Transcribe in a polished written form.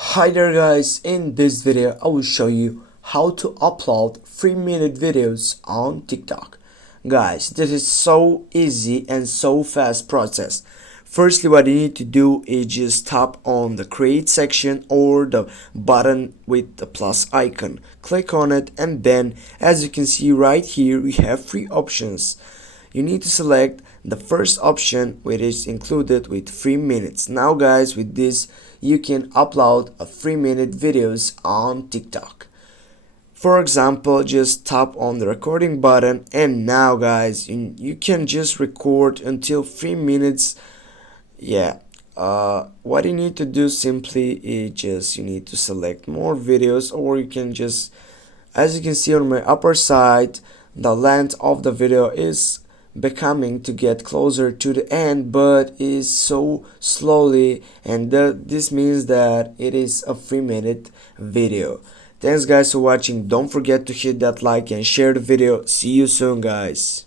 Hi there guys, in this video I will show you how to upload 3-minute videos on TikTok. Guys, this is so easy and so fast process. Firstly, what you need to do is just tap on the create section or the button with the plus icon. Click on it, and then as you can see right here we have three options. You need to select the first option, which is included with 3 minutes. Now guys, with this you can upload a 3-minute videos on TikTok. For example, just tap on the recording button, and now guys, you can just record until 3 minutes. Yeah, what you need to do simply is just you need to select more videos, or you can just, as you can see on my upper side, the length of the video is becoming to get closer to the end, but is so slowly, and this means that it is a 3-minute video. Thanks guys for watching. Don't forget to hit that like and share the video. See you soon guys.